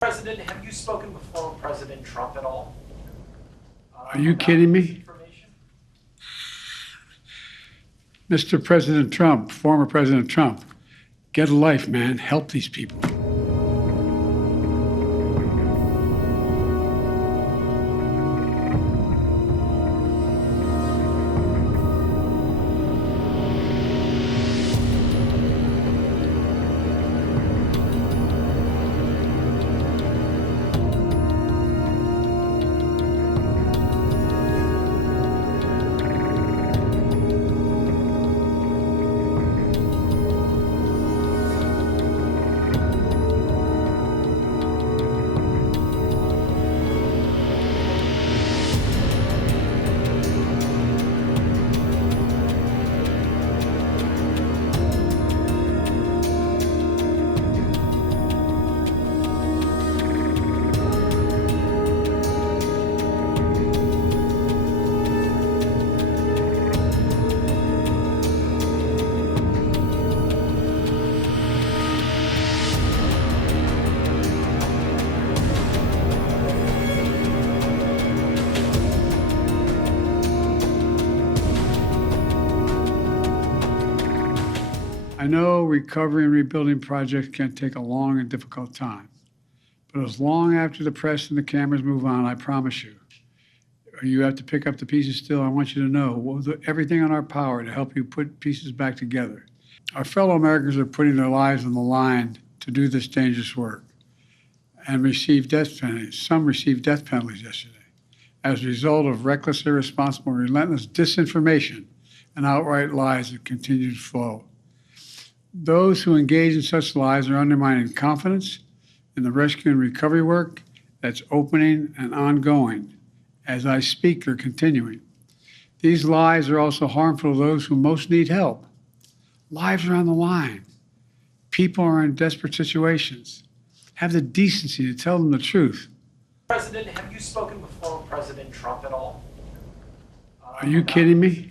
President, have you spoken before with President Trump at all? Are you kidding me? Mr. President Trump, former President Trump, get a life, man. Help these people. I know recovery and rebuilding projects can take a long and difficult time, but as long after the press and the cameras move on, I promise you, you have to pick up the pieces still. I want you to know we'll do everything in our power to help you put pieces back together. Our fellow Americans are putting their lives on the line to do this dangerous work and receive death penalties. Some received death penalties yesterday as a result of reckless, irresponsible, relentless disinformation and outright lies that continue to flow. Those who engage in such lies are undermining confidence in the rescue and recovery work that's opening and ongoing. As I speak, they're continuing. These lies are also harmful to those who most need help. Lives are on the line. People are in desperate situations. Have the decency to tell them the truth. President, have you spoken before with President Trump at all? Are you kidding me?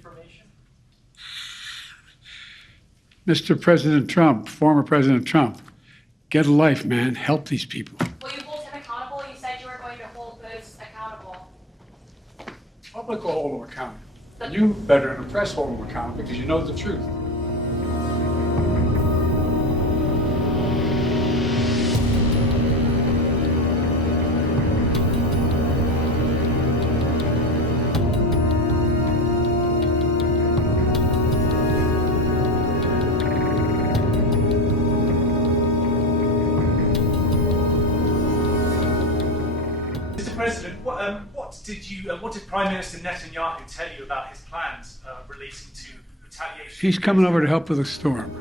Mr. President Trump, former President Trump, get a life, man. Help these people. Will you hold him accountable? You said you were going to hold those accountable. Public will hold them accountable. You better than the press hold them accountable because you know the truth. Mr. President, what did Prime Minister Netanyahu tell you about his plans relating to retaliation? He's coming over to help with the storm.